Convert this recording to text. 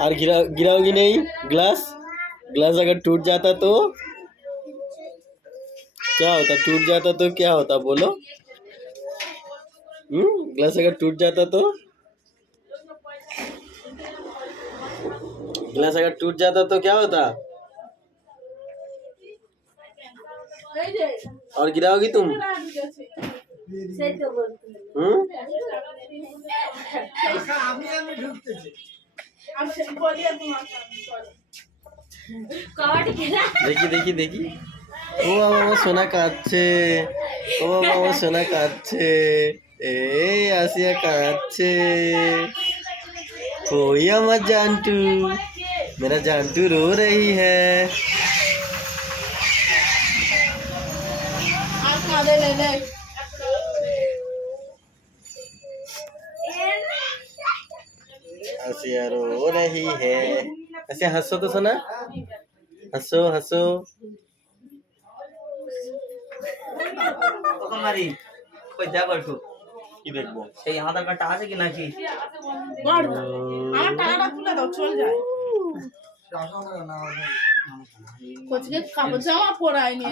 और गिराओगी नहीं glass? Glass अगर टूट जाता तो क्या होता? टूट जाता तो क्या होता बोलो? ग्लास अगर टूट जाता तो? ग्लास अगर टूट जाता तो क्या होता? और गिराओगी तुम? देखी देखी देखी ও বাবা সোনা কাঁদছে, ও বাবা সোনা কাঁদছে, এই আসিয়া কাঁদছে, कोई আমার জান্টু, मेरा জান্টু रो रही है। आसिया रो रही है। ऐसे हंसो तो सुना, हंसो हंसो। তোমারই কই দেখো একটু কি দেখবো? সেই আধার কার্ডটা আছে কি নাকি? আমার টাকাটা তুলে দাও, চল যায়। কোচকে কাপড় জামা পরায়নি।